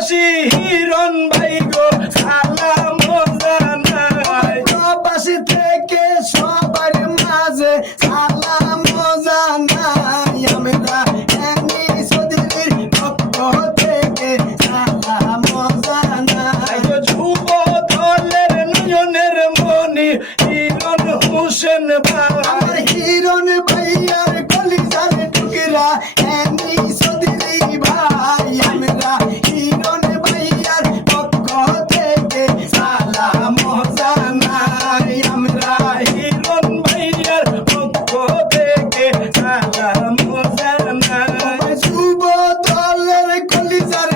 প্রবাসী হিরণ ভাই গো সালাম জানাই, প্রবাসী থেকে সবার মাঝে সালাম জানাই, আমরা এমনি চৌধুরীর পক্ষ থেকে সালাম জানাই। যুব দলের নয়নের মনি হিরণ হোসেন ভাই, আমার হিরণ ভাইয়ার কলিজার টুকরা এমনি চৌধুরী ভাই, আমরা হিরণ ভাইয়ার পক্ষ থেকে সালাম জানাই, আমরা হিরণ ভাইয়ার পক্ষ থেকে সালাম জানাই। যুব দলের কলিজার